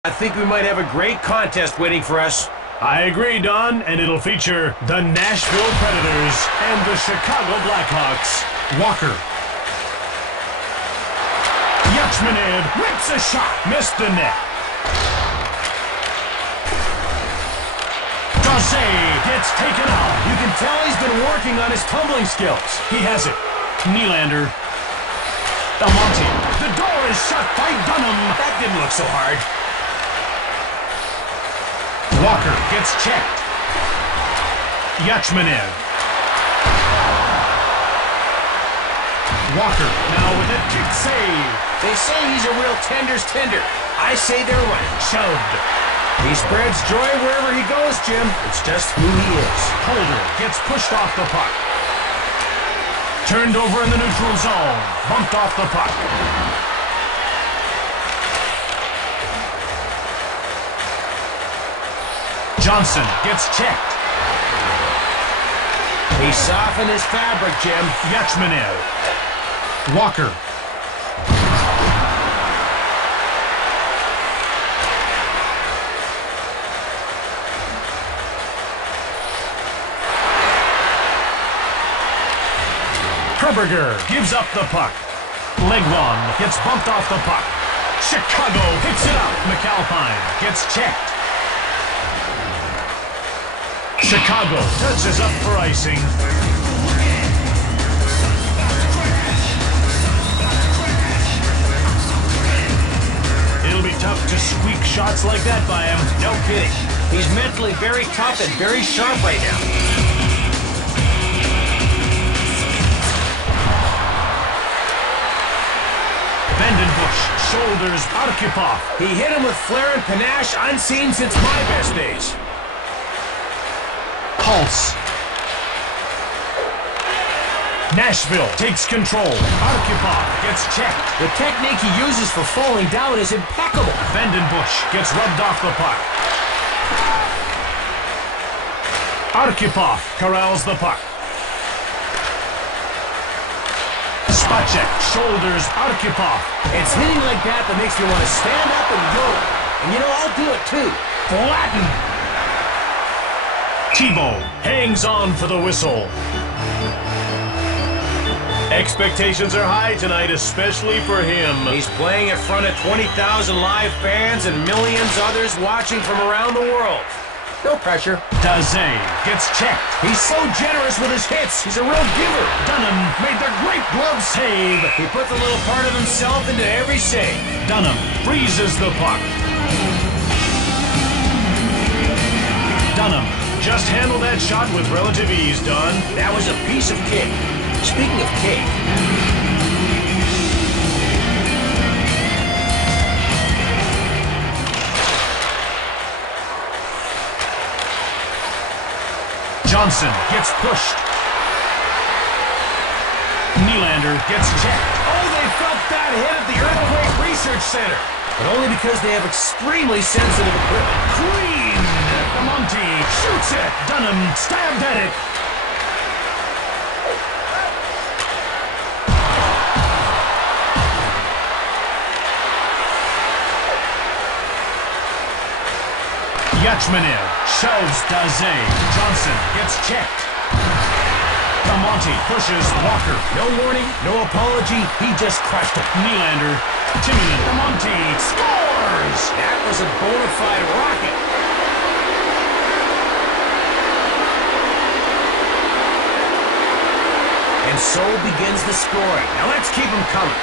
I think we might have a great contest waiting for us. I agree, Don, and it'll feature the Nashville Predators and the Chicago Blackhawks. Walker. Yachmanev whips a shot. Missed the net. Daze gets taken out. You can tell he's been working on his tumbling skills. He has it. Nylander. Almonte. The door is shut by Dunham. That didn't look so hard. Walker gets checked. Yachmanev. Walker now with a kick save. They say he's a real tender's tender. I say they're right. Shoved. He spreads joy wherever he goes, Jim. It's just who he is. Holder gets pushed off the puck. Turned over in the neutral zone. Bumped off the puck. Johnson gets checked. He softened his fabric, Jim. Yachmanev. Walker. Herberger gives up the puck. Legwand gets bumped off the puck. Chicago hits it up. McAlpine gets checked. Chicago touches up for icing. It'll be tough to squeak shots like that by him. No kidding. He's mentally very tough and very sharp right now. Vandenbush shoulders Arkhipov. He hit him with flair and panache unseen since my best days. Pulse. Nashville takes control. Arkhipov gets checked. The technique he uses for falling down is impeccable. Vandenbush gets rubbed off the puck. Arkhipov corrals the puck. Spacek shoulders Arkhipov. It's hitting like that that makes me want to stand up and yodel. And you know, I'll do it too. Flatten. Tebow hangs on for the whistle. Expectations are high tonight, especially for him. He's playing in front of 20,000 live fans and millions others watching from around the world. No pressure. Daze gets checked. He's so generous with his hits. He's a real giver. Dunham made the great glove save. He puts a little part of himself into every save. Dunham freezes the puck. Dunham just handled that shot with relative ease, Don. That was a piece of cake. Speaking of cake. Johnson gets pushed. Nylander gets checked. Oh, they felt that hit at the Earthquake Research Center. But only because they have extremely sensitive equipment. Green! Monty shoots it. Dunham stabbed at it. Yachmanev shoves Daze. Johnson gets checked. Monty pushes Walker. No warning, no apology. He just crushed it. Nylander. Timonen. Monty scores. That was a bona fide rocket. And so begins the scoring. Now let's keep them coming.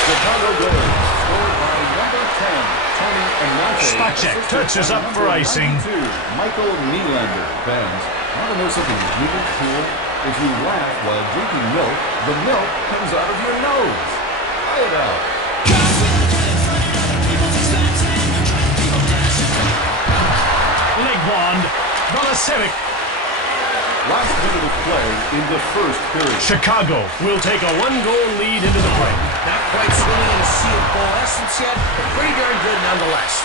Chicago goals scored by number 10, Tony Amante. Spacek touches up for icing. Michael Nylander. Fans, want to know something really cool? If you laugh while drinking milk, the milk comes out of your nose. Try it out. Legwand. Balasevic. Last minute of play in the first period. Chicago will take a one-goal lead into the break. Not quite swimming in a sea of goal essence yet, but pretty darn good nonetheless.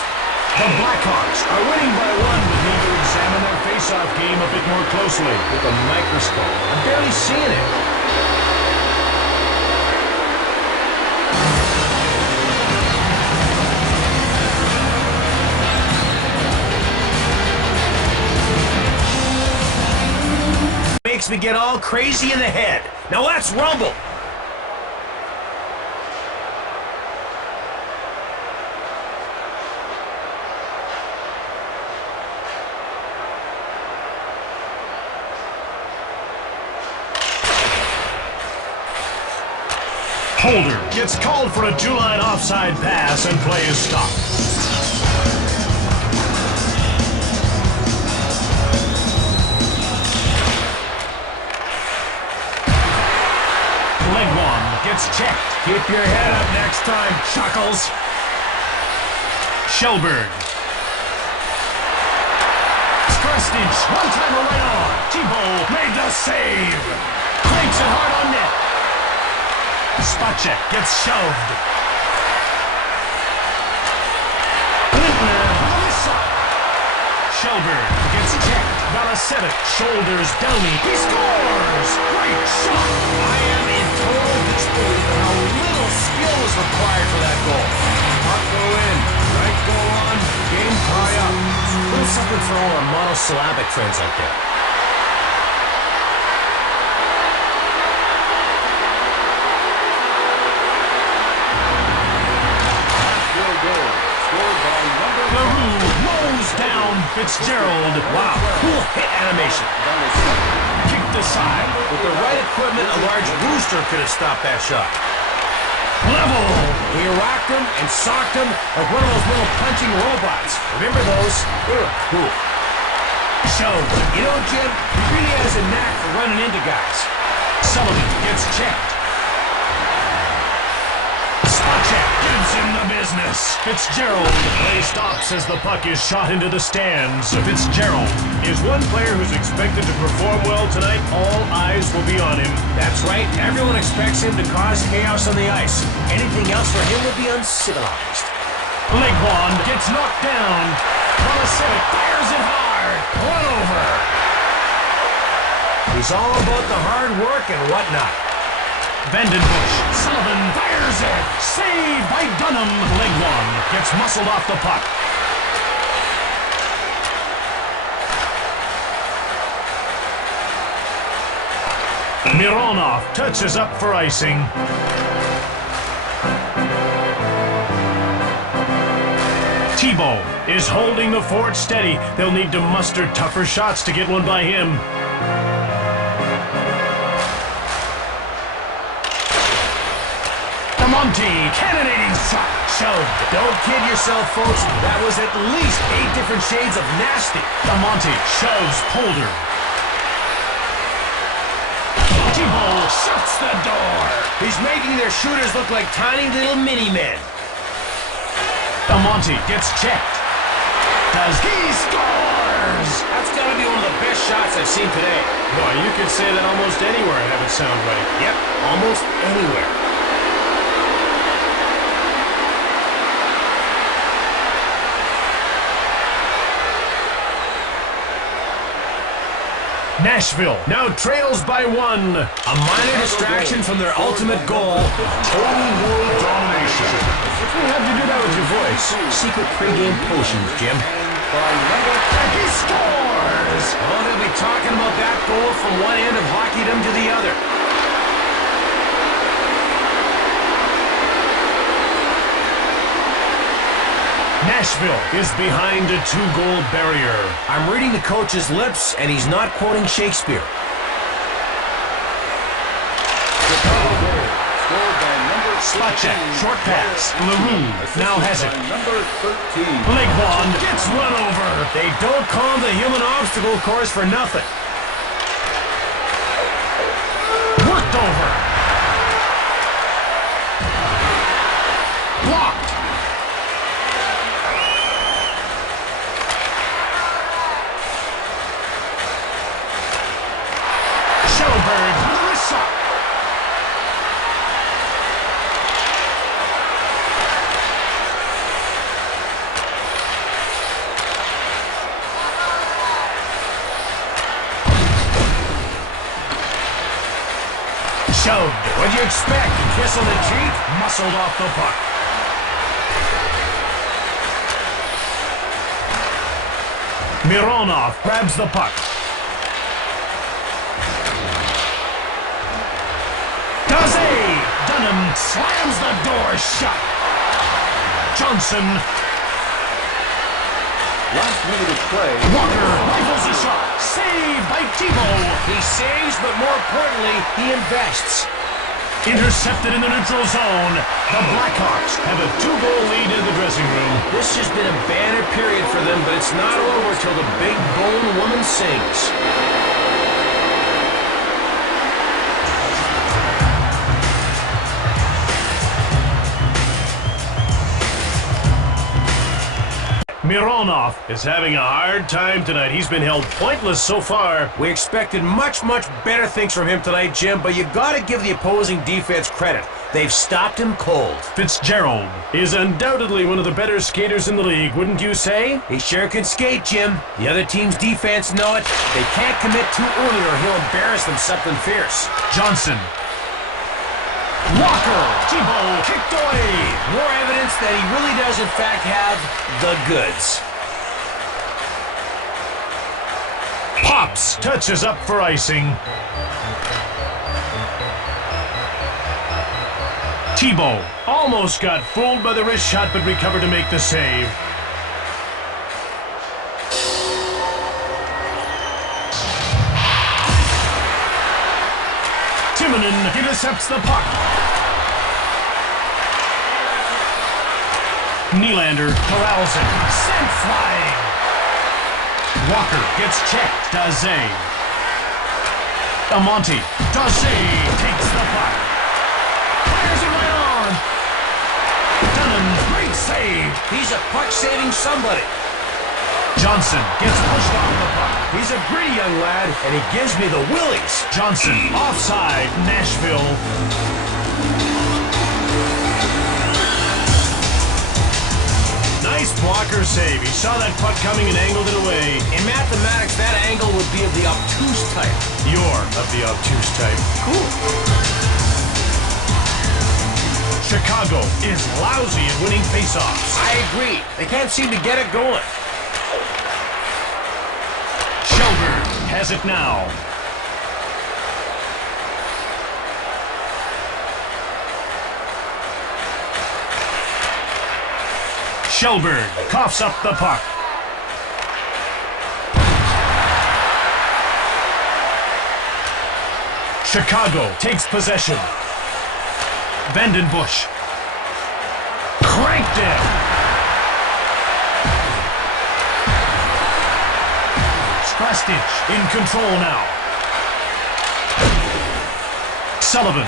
The Blackhawks are winning by one, but need to examine their face-off game a bit more closely. With a microscope. I'm barely seeing it. Makes me get all crazy in the head. Now let's rumble. Holder gets called for a two-line offside pass and play is stopped. Gets checked. Keep your head up next time, Chuckles. Shelburne. Skrstic, one-timer right on. Thibault made the save. Cranks it hard on net. Spacek gets shoved. Lindner on the side. Shelburne gets checked. Valasevic shoulders Downey. He scores! Great shot! I am in total disbelief at how little skill was required for that goal. Puck go in, right goal on, game tie up. A little something for all our monosyllabic friends out there. Down Fitzgerald. Wow, cool hit animation. Kicked aside. With the right equipment, a large booster could have stopped that shot. Level. We rocked him and socked him like one of those little punching robots. Remember those? They were cool. Shoved. You know, Jim, he really has a knack for running into guys. Sullivan gets checked. Spacek gives him the business. Fitzgerald. The play stops as the puck is shot into the stands. Fitzgerald is one player who's expected to perform well tonight. All eyes will be on him. That's right. Everyone expects him to cause chaos on the ice. Anything else for him would be uncivilized. Legwand gets knocked down. Valasevic fires it hard. Run over. He's all about the hard work and whatnot. Vandenbush. Sullivan fires it. Saved by Dunham. Legwand gets muscled off the puck. Mironov touches up for icing. Thibault is holding the fort steady. They'll need to muster tougher shots to get one by him. Monty, cannonading shot, shoved. Don't kid yourself, folks. That was at least 8 different shades of nasty. Monty shoves Holder. Thibault shuts the door. He's making their shooters look like tiny little mini-men. Monty gets checked. Does he scores? That's got to be one of the best shots I've seen today. Boy, you could say that almost anywhere and have it sound right. Yep, almost anywhere. Nashville now trails by 1. A minor distraction from their ultimate goal. Total world domination. How'd you do that with your voice? Secret pregame potions, Jim. He scores! Oh, they'll be talking about that goal from one end of hockeydom to the other. Nashville is behind a 2-goal barrier. I'm reading the coach's lips, and he's not quoting Shakespeare. Spacek, short pass. LaRue now has it. Number 13. Legwand gets run over. They don't call him the human obstacle course for nothing. Worked over. Blocked. Shelburne with a shot. Shoved. What'd you expect? Kiss on the cheek? Muscled off the puck. Mironov grabs the puck. Dunham slams the door shut. Johnson. Last minute of play. Walker rifles a shot. Saved by Thibault. He saves, but more importantly, he invests. Intercepted in the neutral zone. The Blackhawks have a 2-goal lead in the dressing room. This has been a banner period for them, but it's not over till the big bone woman sings. Mironov is having a hard time tonight. He's been held pointless so far. We expected much, much better things from him tonight, Jim, but you gotta give the opposing defense credit. They've stopped him cold. Fitzgerald is undoubtedly one of the better skaters in the league, wouldn't you say? He sure can skate, Jim. The other team's defense know it. They can't commit too early or he'll embarrass them something fierce. Johnson. Walker. Thibault kicked away. More evidence that he really does in fact have the goods. Pops touches up for icing. Thibault almost got fooled by the wrist shot but recovered to make the save. Timonen intercepts the puck. Nylander corrals it. Sent flying. Walker gets checked. Daze. Amonte. Daze takes the puck. Fires it right on. Dunham. Great save. He's a puck-saving somebody. Johnson gets pushed off the puck. He's a gritty young lad, and he gives me the willies. Johnson offside. Nashville. Nice blocker save. He saw that puck coming and angled it away. In mathematics, that angle would be of the obtuse type. You're of the obtuse type. Cool. Chicago is lousy at winning faceoffs. I agree. They can't seem to get it going. Shelburne has it now. Shelburne coughs up the puck. Chicago takes possession. Vandenbush. Cranked it. Strastich in control now. Sullivan.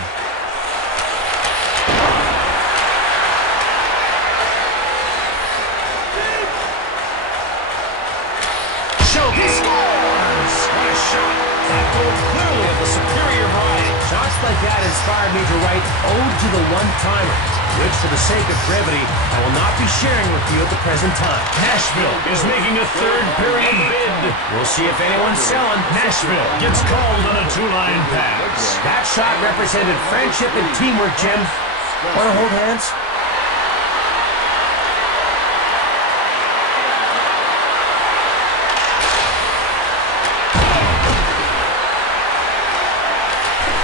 He scores! What a shot! That goal clearly of the superior variety. Shots like that inspired me to write Ode to the One-Timer, which, for the sake of brevity, I will not be sharing with you at the present time. Nashville is making a third-period bid. We'll see if anyone's selling. Nashville gets called on a two-line pass. That shot represented friendship and teamwork, Jim. Want to hold hands?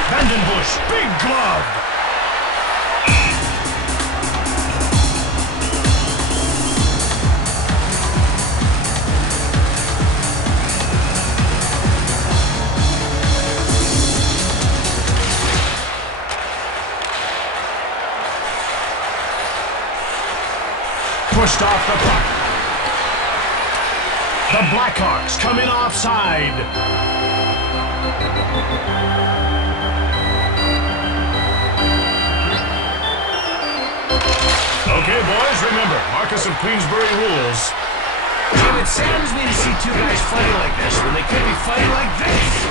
Vandenbush, big glove. Pushed off the puck. The Blackhawks come in offside. Okay, boys, remember, Marcus of Queensbury rules. Jim, it saddens me to see two guys fighting like this when they could be fighting like this.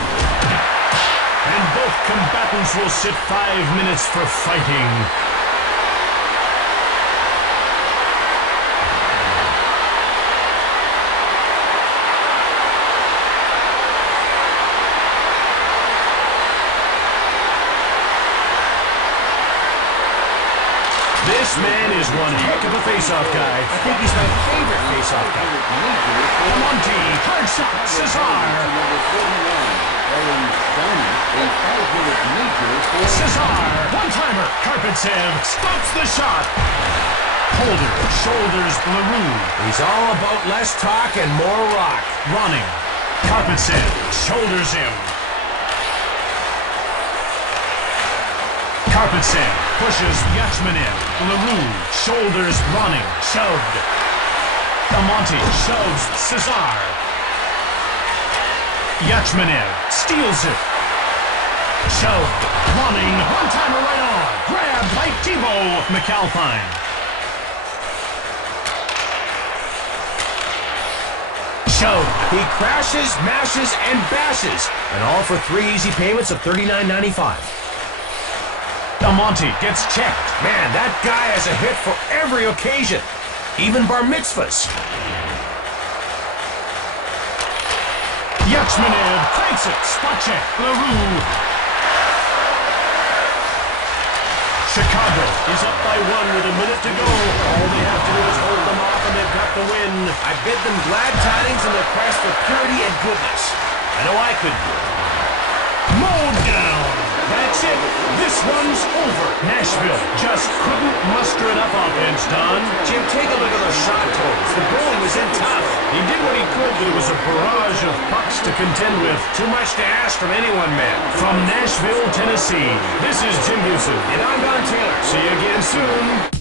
And both combatants will sit 5 minutes for fighting. This man is one heck of a face-off guy. I think he's my favorite face-off guy. Monty, hard shot, Cesar. Cesar, one-timer. Karpatsev stops the shot. Holder shoulders Leroux. He's all about less talk and more rock. Running. Karpatsev shoulders him. Karpatsev pushes Yachmanin. Leroux shoulders running. Shoved. Amonte shoves Cesar. Yachmanin steals it. Shoved. Running. One-timer right on. Grabbed by Timo McAlpine. Shoved. He crashes, mashes, and bashes. And all for 3 easy payments of $39.95. Amonte gets checked. Man, that guy has a hit for every occasion. Even bar mitzvahs. Yachmanin takes it. Spot check. Leroux. Chicago is up by 1 with a minute to go. All they have to do is hold them off and they've got the win. I bid them glad tidings in their quest for purity and goodness. I know I could do it. Mowed down. That's it. This one's over. Nashville just couldn't muster enough offense, Don. Jim, take a look at those shot totals. The goalie was in tough. He did what he could, but it was a barrage of pucks to contend with. Too much to ask from any one man. From Nashville, Tennessee, this is Jim Houston. And I'm Don Taylor. See you again soon.